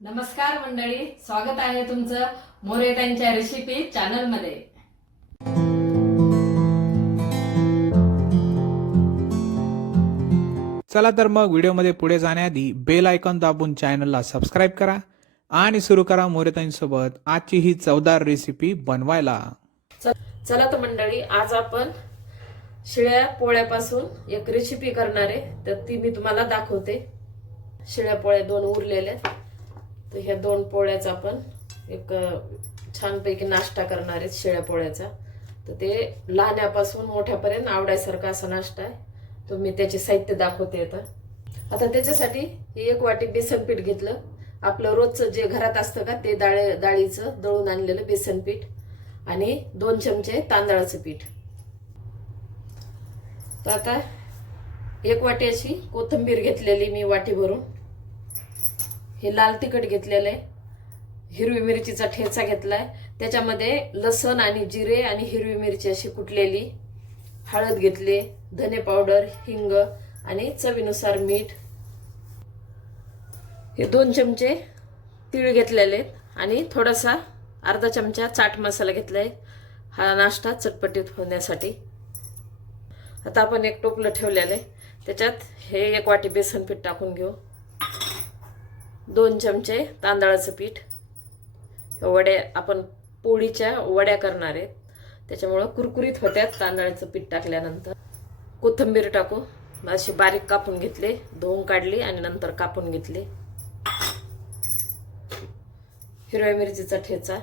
नमस्कार मंडळी स्वागत आहे तुमचं मोरे त्यांच्या रेसिपी चॅनलमध्ये चला तर मग व्हिडिओमध्ये पुढे जाण्याआधी बेल आयकॉन दाबून चॅनलला सबस्क्राईब करा आणि सुरू करा मोरेताईंसोबत आजची ही चवदार रेसिपी बनवायला. चला तर मंडळी आज आपण शिळ्या पोळ्यापासून एक रेसिपी करणार आहे. तर ती मी तुम्हाला दाखवते. शिळ्या पोळ्या दोन उरलेल्या तर ह्या दोन पोळ्याचा आपण एक छानपैकी नाश्ता करणार आहेत शेळ्या पोळ्याचा. तर ते लहान्यापासून मोठ्यापर्यंत आवडायसारखा असा नाश्ता आहे. तो मी त्याचे साहित्य दाखवते आता. आता त्याच्यासाठी हे एक वाटी बेसन पीठ घेतलं. आपलं रोजचं जे घरात असतं का ते डाळे डाळीचं दळून आणलेलं बेसन पीठ आणि दोन चमचे तांदळाचं पीठ. तर आता एक वाटी अशी कोथिंबीर घेतलेली मी वाटी भरून हे लाल तिखट घेतलेलं आहे. हिरवी मिरचीचा ठेचा घेतलाय. त्याच्यामध्ये लसण आणि जिरे आणि हिरवी मिरची अशी कुटलेली. हळद घेतली धने पावडर हिंग आणि चवीनुसार मीठ. हे दोन चमचे तीळ घेतलेले आहेत आणि थोडासा अर्धा चमचा चाट मसाला घेतलाय. हा नाश्ता चटपटीत होण्यासाठी. आता आपण एक टोपलं ठेवलेलं आहे. त्याच्यात हे एक वाटी बेसन पीठ टाकून घेऊ. दोन चमचे तांदळाचं पीठ. वड्या आपण पोळीच्या वड्या करणार आहेत. त्याच्यामुळं कुरकुरीत होत्यात तांदळाचं पीठ टाकल्यानंतर. कोथिंबीर टाकू. अशी बारीक कापून घेतले धुवून काढली आणि नंतर कापून घेतले. हिरव्या मिरचीचा ठेचा.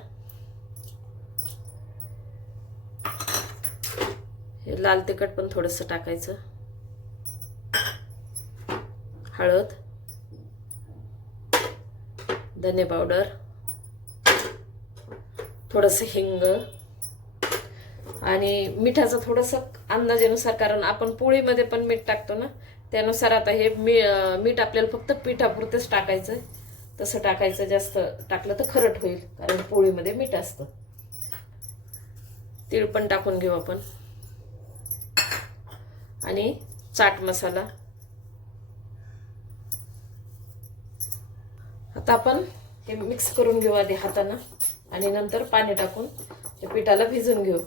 हे लाल तिखट पण थोडंसं टाकायचं. हळद. धने पावडर थोडंसं हिंग आणि मिठाचं थोडंसं अंदाजेनुसार कारण आपण पोळीमध्ये पण मीठ टाकतो ना त्यानुसार आता हे मी मीठ आपल्याला फक्त पिठापुरतेच टाकायचं तसं टाकायचं जास्त टाकलं तर खरट होईल कारण पोळीमध्ये मीठ असतं. तीळ पण टाकून घेऊ आपण. आणि चाट मसाला. आता आपण हे मिक्स करून घेऊ आधी हातानं आणि नंतर पाणी टाकून त्या पिठाला भिजून घेऊ.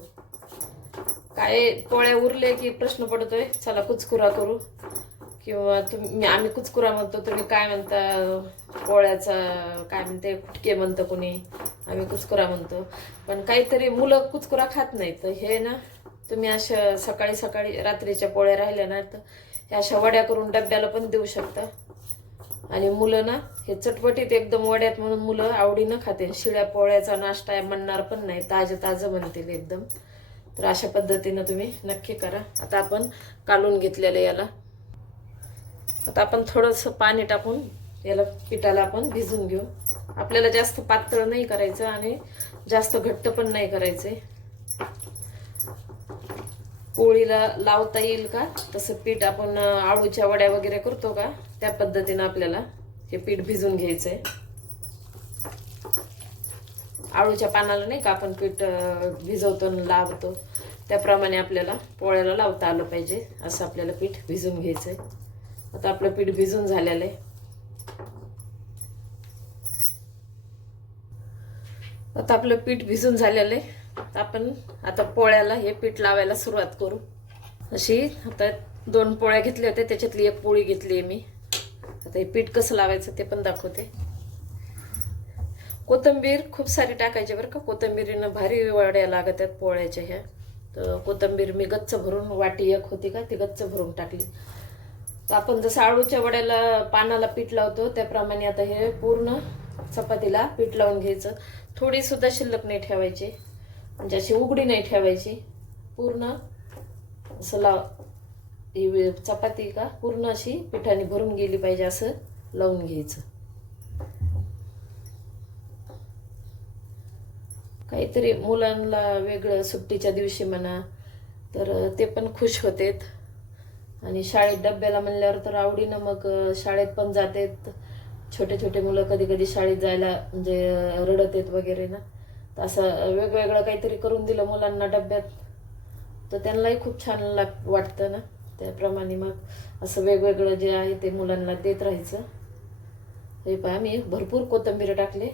काय पोळ्या उरले की प्रश्न पडतोय चला कुचकुरा करू. किंवा तुम्ही आम्ही कुचकुरा म्हणतो तुम्ही काय म्हणता पोळ्याचा काय म्हणते फुटके म्हणतं कोणी आम्ही कुचकुरा म्हणतो. पण काहीतरी मुलं कुचकुरा खात नाही तर हे ना तुम्ही अशा सकाळी सकाळी रात्रीच्या पोळ्या राहिल्या ना तर ह्या अशा वड्या करून डब्याला पण देऊ शकता. आणि मुलं ना हे चटपटीत एकदम वड्यात म्हणून मुलं आवडीनं खाते. शिळ्या पोळ्याचा नाश्ता आहे म्हणणार पण नाही. ताजं ताजं म्हणतील एकदम. तर अशा पद्धतीनं तुम्ही नक्की करा. आता आपण काढून घेतलेलं याला. आता आपण थोडंसं पाणी टाकून याला पिठाला आपण भिजून घेऊ. आपल्याला जास्त पातळ नाही करायचं आणि जास्त घट्ट पण नाही करायचे. पोळीला लावता येईल का? तसं पीठ आपण आळूच्या वड्या वगैरे करतो का? त्या पद्धतीनं आपल्याला हे पीठ भिजून घ्यायचंय. आळूच्या पानाला नाही का आपण पीठ भिजवतो आणि लावतो. त्याप्रमाणे आपल्याला पोळ्याला लावता आलं पाहिजे. असं आपल्याला पीठ भिजून घ्यायचंय. आता आपलं पीठ भिजून झालेलं आहे. आता आपलं पीठ भिजून झालेलं आहे. आपण आता पोळ्याला हे पीठ लावायला सुरुवात करू. अशी आता दोन पोळ्या घेतल्या होत्या त्याच्यातली एक पोळी घेतली आहे मी. आता हे पीठ कसं लावायचं ते पण दाखवते. कोथिंबीर खूप सारी टाकायची बरं का. कोथिंबीरीनं भारी वड्या लागत आहेत पोळ्याच्या ह्या. तर कोथिंबीर मी गच्च भरून वाटी एक होती का ती गच्च भरून टाकली. तर आपण जसं आळूच्या वड्याला पानाला पीठ लावतो त्याप्रमाणे आता हे पूर्ण चपातीला पीठ लावून घ्यायचं. थोडीसुद्धा शिल्लक नाही ठेवायची. म्हणजे अशी उघडी नाही ठेवायची पूर्ण असं लाव ही चपाती का पूर्ण अशी पिठाने भरून गेली पाहिजे असं लावून घ्यायचं. काहीतरी मुलांना वेगळं सुट्टीच्या दिवशी म्हणा तर ते पण खुश होतेत. आणि शाळेत डब्याला म्हणल्यावर तर आवडीनं मग शाळेत पण जातेत. छोटे छोटे मुलं कधी कधी शाळेत जायला म्हणजे रडत आहेत वगैरे ना. असं वेगवेगळं काहीतरी करून दिलं मुलांना डब्यात. तर त्यांनाही खूप छान लाग वाटतं ना? त्याप्रमाणे मग असं वेगवेगळं जे आहे ते मुलांना देत राहायचं. हे पहा मी भरपूर कोथिंबीर टाकले.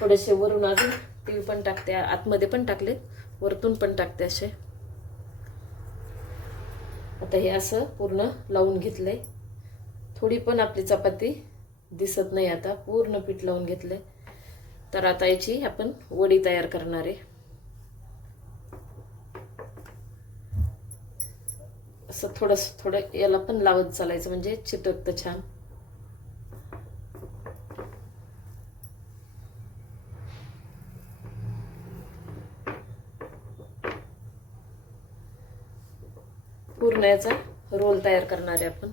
थोडेसे वरून अजून ती पण टाकते आतमध्ये पण टाकले वरतून पण टाकते असे. आता हे असं पूर्ण लावून घेतलंय. थोडी पण आपली चपाती दिसत नाही आता पूर्ण पीठ लावून घेतलंय. तर आता याची आपण वडी तयार करणार आहे. असं थोडस थोडं याला पण लावत चालायचं म्हणजे चिटकतं छान. पूर्ण याचा रोल तयार करणार आहे आपण.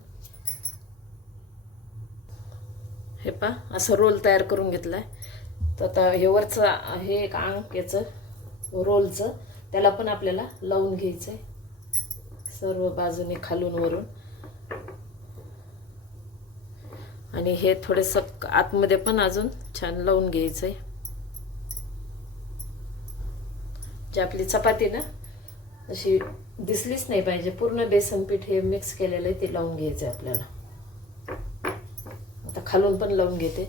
हे पा असं रोल तयार करून घेतलाय. तर आता हे वरचं हे एक अंग याचं रोलचं त्याला पण आपल्याला लावून घ्यायचं आहे सर्व बाजूने खालून वरून. आणि हे थोडंसं आतमध्ये पण अजून छान लावून घ्यायचं आहे जी आपली चपाती ना अशी दिसलीच नाही पाहिजे. पूर्ण बेसन पीठ हे मिक्स केलेलं आहे ते लावून घ्यायचं आहे आपल्याला. आता खालून पण लावून घेते.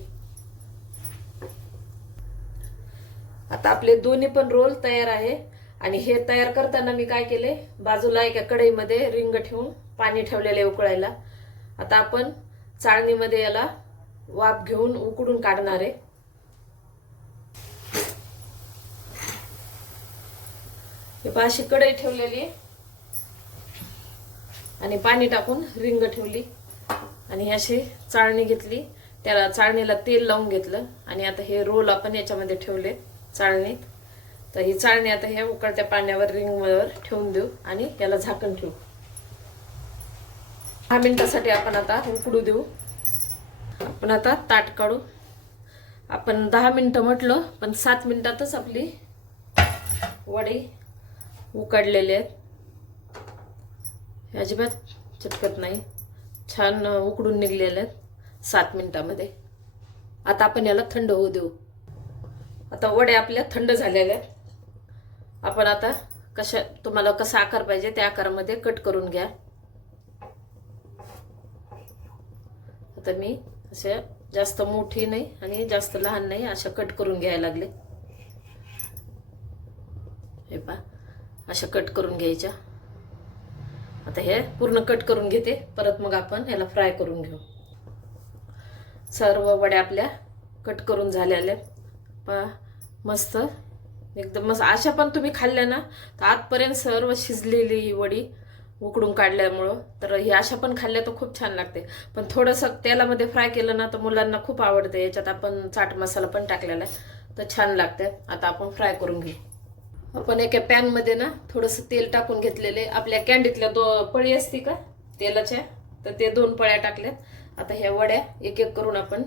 आता आपले दोन्ही पण रोल तयार आहे. आणि हे तयार करताना मी काय केले? बाजूला एका कढईमध्ये रिंग ठेवून पाणी ठेवलेले उकळायला. आता आपण चाळणीमध्ये याला वाफ घेऊन उकडून काढणार आहे. हे पहा अशी कढई ठेवलेली आहे. आणि पाणी टाकून रिंग ठेवली. आणि अशी चाळणी घेतली. त्याला चाळणीला तेल लावून घेतलं. आणि आता हे रोल आपण याच्यामध्ये ठेवले. चाळणीत. तर ही चाळणी आता ह्या उकळत्या पाण्यावर रिंगवर ठेवून देऊ आणि याला झाकण ठेवू. दहा मिनिटासाठी आपण आता उकडू देऊ. आपण आता ताट काढू. आपण दहा मिनटं म्हटलं पण सात मिनिटातच आपली वडी उकडलेले आहेत. हे अजिबात चिटकत नाही. छान उकडून निघलेले आहेत सात मिनिटामध्ये. आता आपण याला थंड होऊ देऊ. आता वड्या आपल्या थंड झालेल्या आहेत. आपण आता कशा तुम्हाला कसा आकार पाहिजे त्या आकारामध्ये कट करून घ्या. आता मी अशा जास्त मोठी नाही आणि जास्त लहान नाही अशा कट करून घ्यायला लागले. हे पा अशा कट करून घ्यायच्या. आता हे पूर्ण कट करून घेते परत मग आपण ह्याला फ्राय करून घेऊ. सर्व वड्या आपल्या कट करून झालेल्या प मस्त. एकदम मस्त. अशा पण तुम्ही खाल्ल्या ना तर आतपर्यंत सर्व शिजलेली ही वडी उकडून काढल्यामुळं. तर ही अशा पण खाल्ल्या तर खूप छान लागते. पण थोडंसं तेलामध्ये फ्राय केलं ना तर मुलांना खूप आवडते. याच्यात आपण चाट मसाला पण टाकलेला आहे. तर छान लागते. आता आपण फ्राय करून घेऊ. आपण एका पॅनमध्ये ना थोडंसं तेल टाकून घेतलेले. आपल्या कॅन्डीतल्या दो पळी असती का तेलाच्या तर ते दोन पळ्या टाकल्यात. आता ह्या वड्या एक एक करून आपण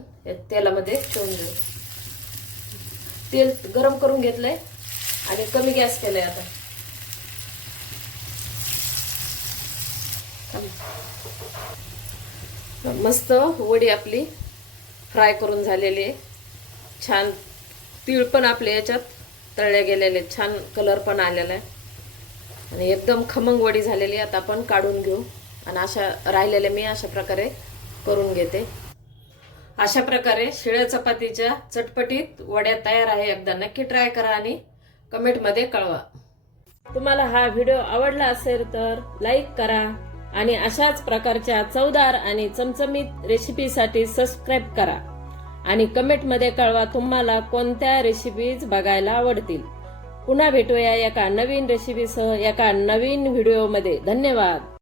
तेलामध्ये ठेवून घेऊ तेल गरम करून घेतलंय आणि कमी गॅस केलाय आता. मस्त वडी आपली फ्राय करून झालेली आहे. छान तीळ पण आपले याच्यात तळल्या गेलेले आहेत. छान कलर पण आलेला आहे. आणि एकदम खमंग वडी झालेली आहे. आता आपण काढून घेऊ. आणि अशा राहिलेल्या मी अशा प्रकारे करून घेते. अशा प्रकारे शिळ्या चपातीच्या चटपटीत वड्या तयार आहे. एकदा नक्की ट्राय करा आणि कमेंटमध्ये कळवा. तुम्हाला हा व्हिडिओ आवडला असेल तर लाईक करा आणि अशाच प्रकारच्या चवदार आणि चमचमीत रेसिपीसाठी सबस्क्राईब करा. आणि कमेंटमध्ये कळवा तुम्हाला कोणत्या रेसिपीज बघायला आवडतील. पुन्हा भेटूया एका नवीन रेसिपीसह एका नवीन व्हिडिओमध्ये धन्यवाद.